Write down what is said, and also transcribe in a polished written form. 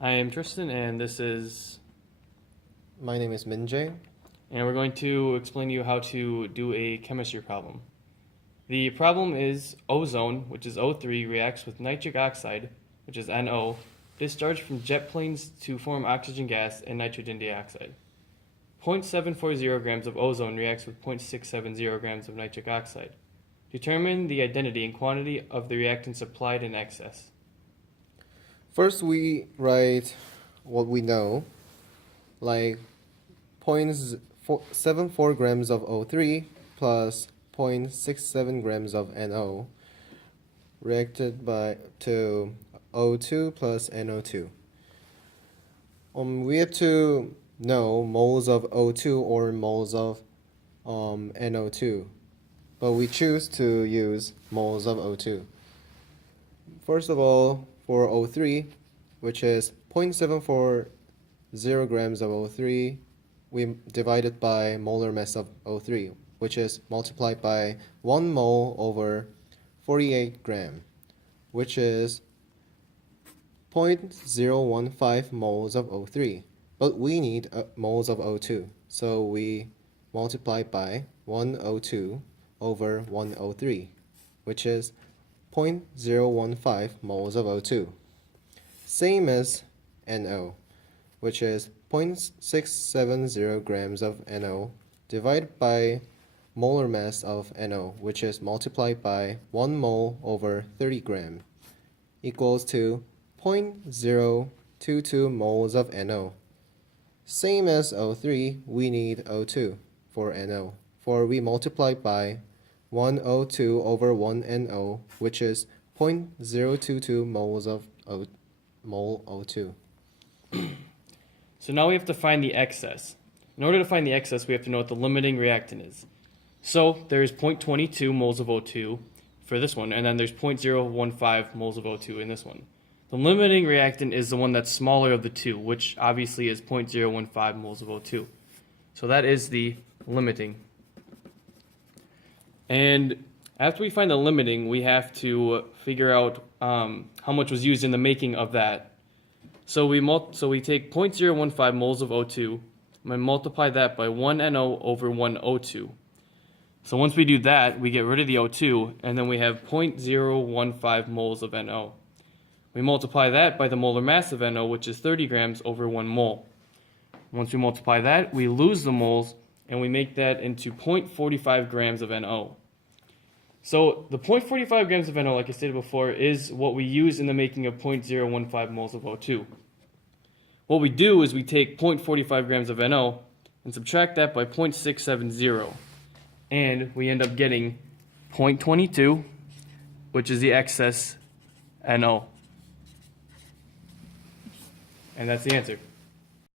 I am Tristan, and this is, My name is MinJae. and we're going to explain to you how to do a chemistry problem. The problem is ozone, which is O3, reacts with nitric oxide, which is NO, discharged from jet planes to form oxygen gas and nitrogen dioxide. 0.740 grams of ozone reacts with 0.670 grams of nitric oxide. Determine the identity and quantity of the reactant supplied in excess. First, we write what we know, like 0.74 grams of O3 plus 0.67 grams of NO reacted to O2 plus NO2. We have to know moles of O2 or moles of NO2, but we choose to use moles of O2. First of all, for O3, which is 0.740 grams of O3, we divide it by molar mass of O3, which is multiplied by 1 mole over 48 gram, which is 0.015 moles of O3. But we need moles of O2, so we multiply by 1 O2 over 1 O3, which is 0.015 moles of O2. Same as NO, which is 0.670 grams of NO divided by molar mass of NO, which is multiplied by 1 mole over 30 gram, equals to 0.022 moles of NO. Same as O3, we need O2 for NO, for we multiply by 1 O2 over 1 NO, which is 0.022 moles of mole O2. So now we have to find the excess. In order to find the excess, we have to know what the limiting reactant is. So there's 0.22 moles of O2 for this one, and then there's 0.015 moles of O2 in this one. The limiting reactant is the one that's smaller of the two, which obviously is 0.015 moles of O2. So that is the limiting. And after we find the limiting, we have to figure out how much was used in the making of that. So we take 0.015 moles of O2 and multiply that by 1 NO over 1 O2. So once we do that, we get rid of the O2, and then we have 0.015 moles of NO. We multiply that by the molar mass of NO, which is 30 grams over 1 mole. Once we multiply that, we lose the moles, and we make that into 0.45 grams of NO. So the 0.45 grams of NO, like I stated before, is what we use in the making of 0.015 moles of O2. What we do is we take 0.45 grams of NO and subtract that by 0.670, and we end up getting 0.22, which is the excess NO. And that's the answer.